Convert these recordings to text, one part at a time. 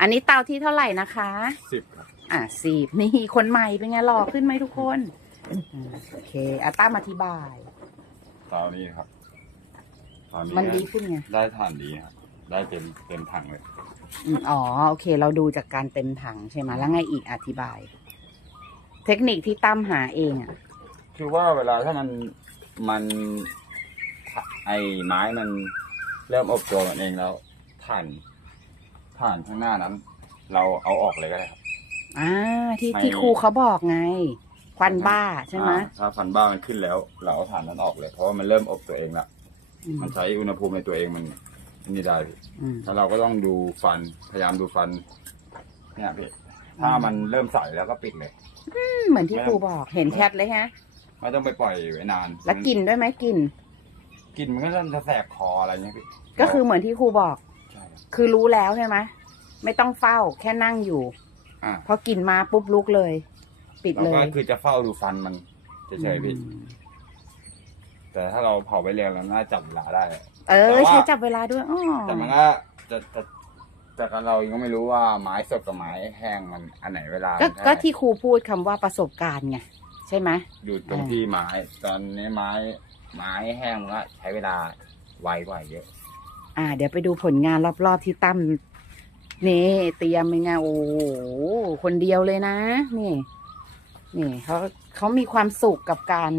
อันนี้เตาที่เท่าไหร่นะคะ สิบครับอะสิบนี่คนใหม่เป็นไงหล่อขึ้นไหมทุกคนอ่าโอเคอาตั้มอธิบาย เตานี้ครับตอนนี้มันดีขึ้นไงได้ฐานดีครับได้เต็มเต็มถังเลย อืมอ๋อโอเค เราดูจากการเต็มถังใช่ไหมแล้วไงอีกอธิบาย เทคนิคที่ตั้มหาเองอะ คือว่าเวลาถ้ามันมันไอ้ไม้มันเริ่มอบตัวมันเองแล้วถ่าน ถ่านข้างหน้านั้น เราเอาออกเลยก็ได้ครับ อ่าที่ไม่ที่ครูเขาบอกไง ควันบ้าใช่ไหมอ่าถ้าฟันบ้ามันขึ้นแล้ว เราเอาถ่านนั้นออกเลย เพราะว่ามันเริ่มอบตัวเองละอืมมันใช้อุณหภูมิในตัวเองมันนี่ได้พี่อืม แล้วเราก็ต้องดูฟันพยายามดูฟัน เนี่ยพี่ถ้ามันเริ่มใสแล้วก็ปิดเลย เหมือนที่ครูบอกเห็นชัดเลยฮะ ไม่ต้องไปปล่อยไว้นานแล้วกลินด้วยไหมกลินกลินมันก็จะแสบคออะไรเงี้ยพี่ก็คือเหมือนที่ครูบอกใช่ ครับคือรู้แล้วใช่ไหมไม่ต้องเฝ้าแค่นั่งอยู่อ่าพอกลินมาปุ๊บลุกเลย ปิดเราเลก็ยคือจะเฝ้าดูฟันมันเฉยๆพี่อืมแต่ถ้าเราเผาไปเร็วเราน่าจับเวลาได้ เอแต่อว่า ใช้จับเวลาด้วยอ๋อแต่มันก็จะจะแต่เรายังไม่รู้ว่าไม้สดกับไม้แห้งมันอันไหนเวลาก็มันเท่าไหร่ก็ที่ครูพูดคำว่าประสบการณ์ไงใช่ไหม อยู่ตรงที่ไม้ ตอนนี้ไม้ ไม้แห้งมันก็ใช้เวลาไวกว่าเยอะ อ่า เดี๋ยวไปดูผลงานรอบๆที่ตั้มนี่เตรียมเป็นไงโอ้โหคนเดียวเลยนะ นี่ นี่เขาเขามีความสุขกับการ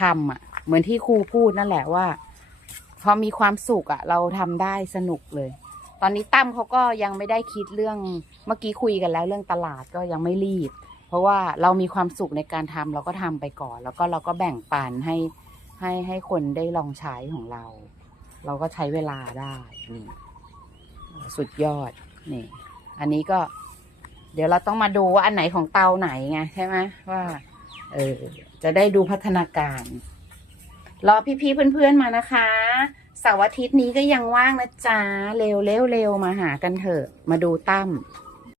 ทำอะ เหมือนที่ครูพูดนั่นแหละว่าพอมีความสุขอะ เราทำได้สนุกเลย ตอนนี้ตั้มเขาก็ยังไม่ได้คิดเรื่องเมื่อกี้คุยกันแล้ว เรื่องตลาดก็ยังไม่รีบ เพราะว่าเรามีความสุขในการทำเราก็ทำไปก่อน แล้วก็เราก็แบ่งปันให้ให้ให้คนได้ลองใช้ของเรา เราก็ใช้เวลาได้นี่สุดยอดนี่ อันนี้ก็ เดี๋ยวเราต้องมาดูว่าอันไหนของเตาไหนไงใช่ไหมว่า เออ จะได้ดูพัฒนาการ รอพี่ๆเพื่อนๆมานะคะเสาร์อาทิตย์นี้ก็ยังว่างนะจ๊ะเร็วเร็วเร็วมาหากันเถอะ มาดูตั้ม